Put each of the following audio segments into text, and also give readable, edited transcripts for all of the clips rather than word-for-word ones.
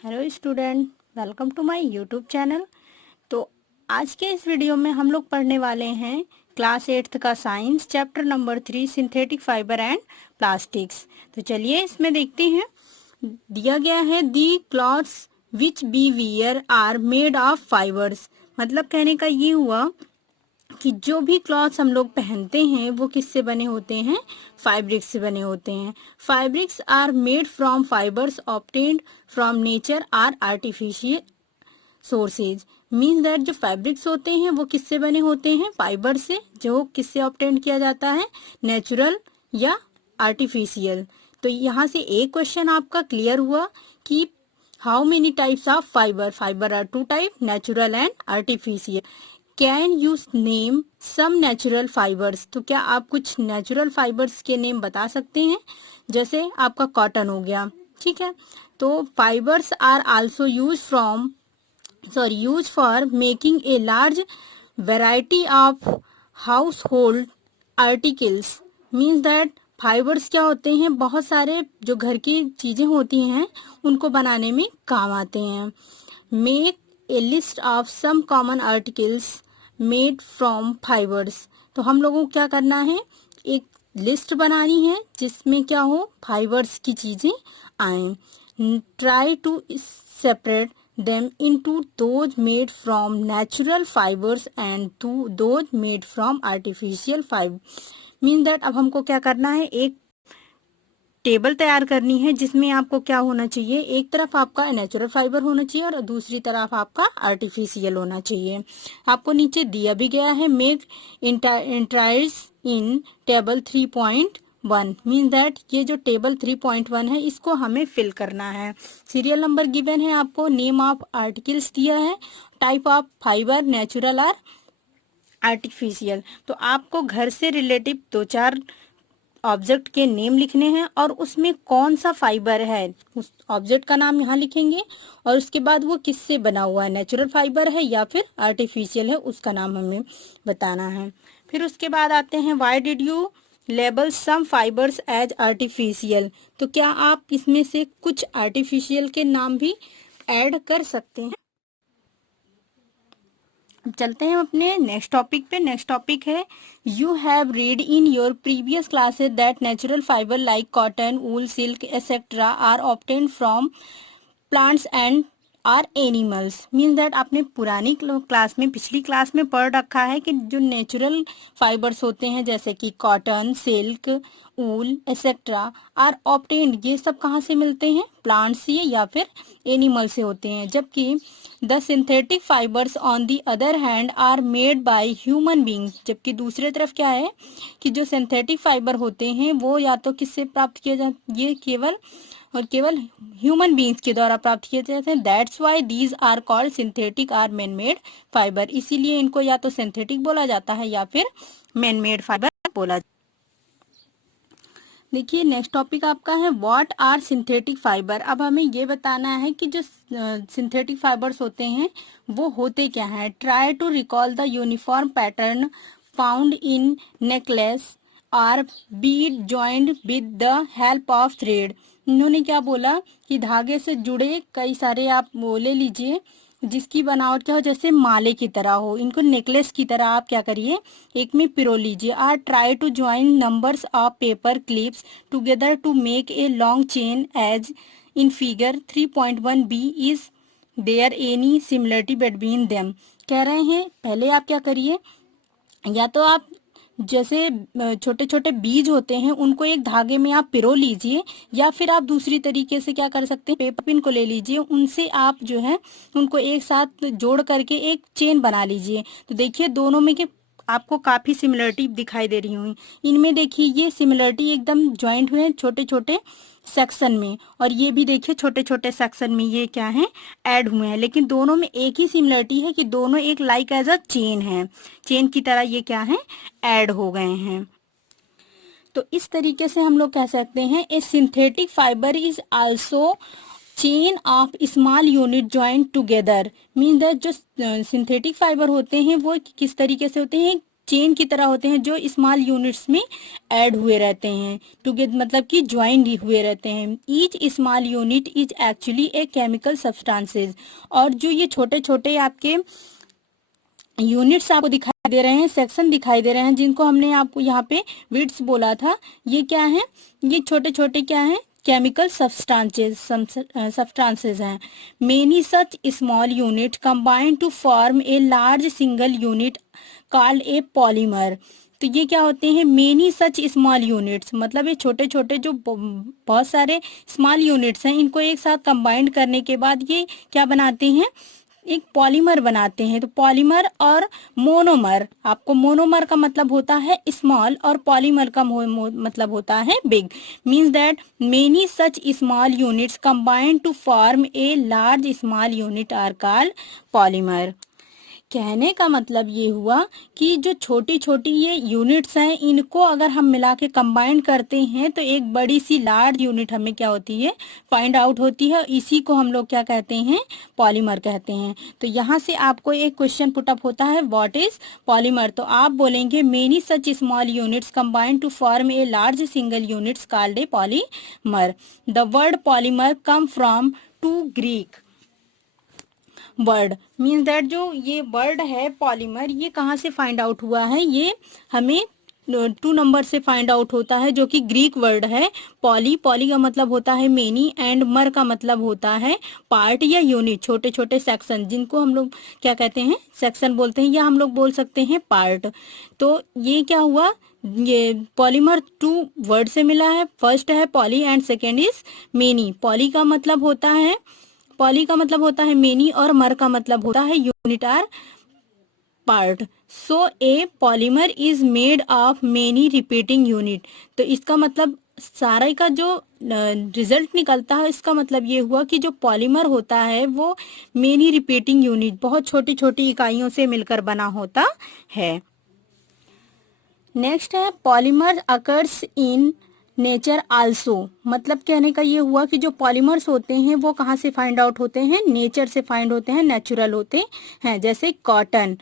Hello student, welcome to my YouTube channel. तो आज के इस वीडियो में हम लोग पढ़ने वाले हैं क्लास 8th का science chapter number 3 synthetic fibre and plastics. तो चलिए इसमें देखते हैं। दिया गया है the clothes which we wear are made of fibres. मतलब कहने का ये हुआ कि जो भी क्लॉथ्स हम लोग पहनते हैं वो किससे बने होते हैं, फाइब्रिक्स से बने होते हैं। Fabrics are made from fibres obtained from nature or artificial sources. Means that जो फैब्रिक्स होते हैं वो किससे बने होते हैं, फाइबर से, जो किससे ऑब्टेन किया जाता है, नेचुरल या आर्टिफिशियल। तो यहाँ से एक क्वेश्चन आपका क्लियर हुआ कि how many types of fibre. Fibre are two type, natural and artificial. Can you name some natural fibres. तो क्या आप कुछ नेचुरल फाइबर्स के नेम बता सकते हैं। जैसे आपका कॉटन हो गया, ठीक है। तो fibres are also use for making a large variety of household articles. Means that fibres क्या होते हैं, बहुत सारे जो घर की चीजें होती हैं उनको बनाने में काम आते हैं। Make a list of some common articles made from fibres. तो हम लोगों को क्या करना है, एक लिस्ट बनानी है जिसमें क्या हो, फाइबर्स की चीजें आए। Try to separate them into those made from natural fibers and to those made from artificial fiber। Mean that अब हमको क्या करना है, एक टेबल तैयार करनी है जिसमें आपको क्या होना चाहिए, एक तरफ आपका नेचुरल फाइबर होना चाहिए और दूसरी तरफ आपका आर्टिफिशियल होना चाहिए। आपको नीचे दिया भी गया है make entries in table 3.1। Mean that ये जो टेबल 3.1 है इसको हमें फिल करना है। सीरियल नंबर गिवन है आपको, नेम ऑफ आर्टिकल्स दिया है, टाइप ऑफ फाइबर नेचुरल और आर्टिफिशियल। तो आपको घर से रिलेटिव दो चार ऑब्जेक्ट के नेम लिखने हैं और उसमें कौन सा फाइबर है उस ऑब्जेक्ट का नाम यहाँ लिखेंगे और उसके बाद वो किससे बना हुआ है, नेचुरल फाइबर है या फिर आर्टिफिशियल है, उसका नाम हमें बताना है। फिर उसके बाद आते हैं why did you label some fibres as artificial. तो क्या आप इसमें से कुछ आर्टिफिशियल के नाम भी ऐड कर सकते हैं। अब चलते हैं अपने नेक्स्ट टॉपिक पे। नेक्स्ट टॉपिक है you have read in your previous classes that natural fibre like cotton, wool, silk etcetera are obtained from plants and or animals. Means that आपने पुरानी क्लास में, पिछली क्लास में पढ़ रखा है कि जो नेचुरल फाइबर्स होते हैं जैसे कि cotton, silk, wool etcetera are obtained, ये सब कहाँ से मिलते हैं, प्लांट से या फिर एनिमल से होते हैं। जबकि the synthetic fibres on the other hand are made by human being. जबकि दूसरे तरफ क्या है कि जो सिंथेटिक फाइबर होते हैं वो या तो किससे प्राप्त किया जाता, ये केवल और केवल ह्यूमन बींग्स के द्वारा प्राप्त किए जाते हैं। That's why these are called synthetic or man made fibre. इसीलिए इनको या तो सिंथेटिक बोला जाता है या फिर मैन मेड फाइबर बोला। देखिए नेक्स्ट टॉपिक आपका है व्हाट आर सिंथेटिक फाइबर। अब हमें ये बताना है कि जो सिंथेटिक फाइबर्स होते हैं वो होते क्या हैं। Try to recall the uniform pattern found in necklace or bead joined with the help of thread. इन्होंने क्या बोला कि धागे से जुड़े कई सारे आप वो ले लीजिए जिसकी बनावट क्या हो, जैसे माले की तरह हो, इनको नेकलेस की तरह आप क्या करिए, एक में पिरो लीजिए। Are try to join numbers of paper clips together to make a long chain as in figure 3.1 B. Is there any similarity between them. कह रहे हैं पहले आप क्या करिए, या तो आप जैसे छोटे छोटे बीज होते हैं उनको एक धागे में आप पिरो लीजिए, या फिर आप दूसरी तरीके से क्या कर सकते हैं, पेपर पिन को ले लीजिए, उनसे आप जो है उनको एक साथ जोड़ करके एक चेन बना लीजिए। तो देखिए दोनों में के आपको काफी सिमिलरिटी दिखाई दे रही हुई। इनमें देखिए ये सिमिलरिटी एकदम ज्वाइंट हुए हैं छोटे छोटे सेक्शन में, और ये भी देखिए छोटे छोटे सेक्शन में ये क्या है, ऐड हुए हैं। लेकिन दोनों में एक ही सिमिलरिटी है कि दोनों एक लाइक एज अ चेन है, चेन की तरह ये क्या है, ऐड हो गए हैं। तो इस तरीके से हम लोग कह सकते हैं a synthetic fibre is also chain of small unit joint together. Mean that जो सिंथेटिक फाइबर होते हैं वो किस तरीके से होते हैं, चेन की तरह होते हैं जो स्मॉल यूनिट्स में ऐड हुए रहते हैं, टुगेदर मतलब कि ज्वाइंड हुए रहते हैं। Each small unit is actually a chemical substances. और जो ये छोटे छोटे आपके यूनिट्स आपको दिखाई दे रहे हैं, सेक्शन दिखाई दे रहे हैं, जिनको हमने आपको यहाँ पे विड्स बोला था, ये क्या है, ये छोटे छोटे क्या है, केमिकल सब्सटेंसेस हैं। Many such small unit combine to form a large single unit called a polymer. तो ये क्या होते हैं, मेनी सच स्मॉल यूनिट्स, मतलब ये छोटे छोटे जो बहुत सारे स्मॉल यूनिट्स हैं, इनको एक साथ कंबाइंड करने के बाद ये क्या बनाते हैं, एक पॉलीमर बनाते हैं। तो पॉलीमर और मोनोमर, आपको मोनोमर का मतलब होता है स्मॉल और पॉलीमर का मतलब होता है big. Means that many such small units combined to form a large small unit are called polymer. कहने का मतलब ये हुआ कि जो छोटी छोटी ये यूनिट्स हैं, इनको अगर हम मिला के कंबाइन करते हैं तो एक बड़ी सी लार्ज यूनिट हमें क्या होती है, फाइंड आउट होती है। इसी को हम लोग क्या कहते हैं, पॉलीमर कहते हैं। तो यहाँ से आपको एक क्वेश्चन पुटअप होता है, व्हाट इज पॉलीमर। तो आप बोलेंगे many such small units combine to form a large single units called a polymer. The word polymer come from two Greek word. Means that जो ये वर्ड है पॉलीमर, ये कहाँ से फाइंड आउट हुआ है, ये हमें 2 नंबर से फाइंड आउट होता है, जो कि ग्रीक वर्ड है पॉली। पॉली का मतलब होता है मेनी एंड मर का मतलब होता है पार्ट या यूनिट, छोटे छोटे सेक्शन, जिनको हम लोग क्या कहते हैं, सेक्शन बोलते हैं, या हम लोग बोल सकते हैं पार्ट। तो ये क्या हुआ, ये पॉलीमर 2 वर्ड से मिला है। फर्स्ट है poly and second is many. Poly का मतलब होता है, पॉली का मतलब होता है मेनी और मर का मतलब होता है unit or part. So a polymer is made of many repeating unit. तो इसका मतलब सारा का जो रिजल्ट निकलता है, इसका मतलब ये हुआ कि जो पॉलीमर होता है वो मेनी रिपीटिंग यूनिट, बहुत छोटी छोटी इकाइयों से मिलकर बना होता है। नेक्स्ट है polymer occurs in nature also. मतलब कहने का ये हुआ कि जो पॉलीमर्स होते हैं वो कहाँ से फाइंड आउट होते हैं, नेचर से फाइंड होते हैं, नेचुरल होते हैं। जैसे cotton,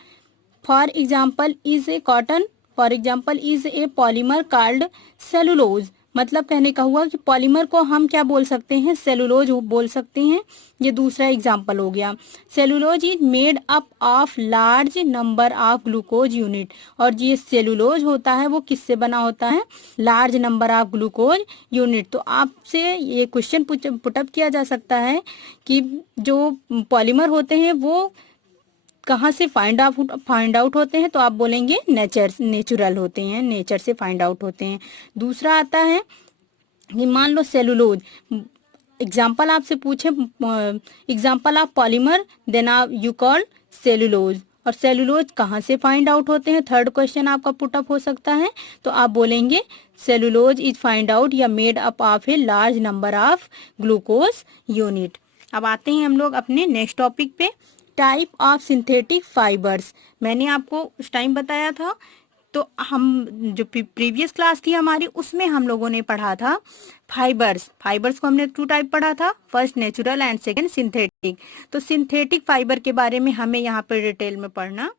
for example is a cotton, for example is a polymer called cellulose. मतलब कहने का हुआ कि पॉलीमर को हम क्या बोल सकते हैं, सेलुलोज बोल सकते हैं। ये दूसरा एग्जाम्पल हो गया। Cellulose is made up of large number of glucose unit. और ये सेलुलोज होता है वो किससे बना होता है, large number of glucose unit. तो आपसे ये क्वेश्चन पुटअप किया जा सकता है कि जो पॉलीमर होते हैं वो कहाँ से फाइंड आउट होते हैं, तो आप बोलेंगे नेचुरल होते हैं, नेचर से फाइंड आउट होते हैं। दूसरा आता है कि मान लो सेलुलोज, एग्जाम्पल आपसे पूछे एग्जाम्पल ऑफ पॉलीमर, देन आप यू कॉल सेलुलोज। और सेलुलोज कहाँ से फाइंड आउट होते हैं, थर्ड क्वेश्चन आपका पुटअप हो सकता है। तो आप बोलेंगे सेलुलोज इज फाइंड आउट या made up of a large number of glucose unit. अब आते हैं हम लोग अपने नेक्स्ट टॉपिक पे, टाइप ऑफ सिंथेटिक फाइबर्स। मैंने आपको उस टाइम बताया था, तो हम जो प्रीवियस क्लास थी हमारी उसमें हम लोगों ने पढ़ा था फाइबर्स। फाइबर्स को हमने 2 टाइप पढ़ा था, first natural and second synthetic. तो सिंथेटिक फाइबर के बारे में हमें यहाँ पर डिटेल में पढ़ना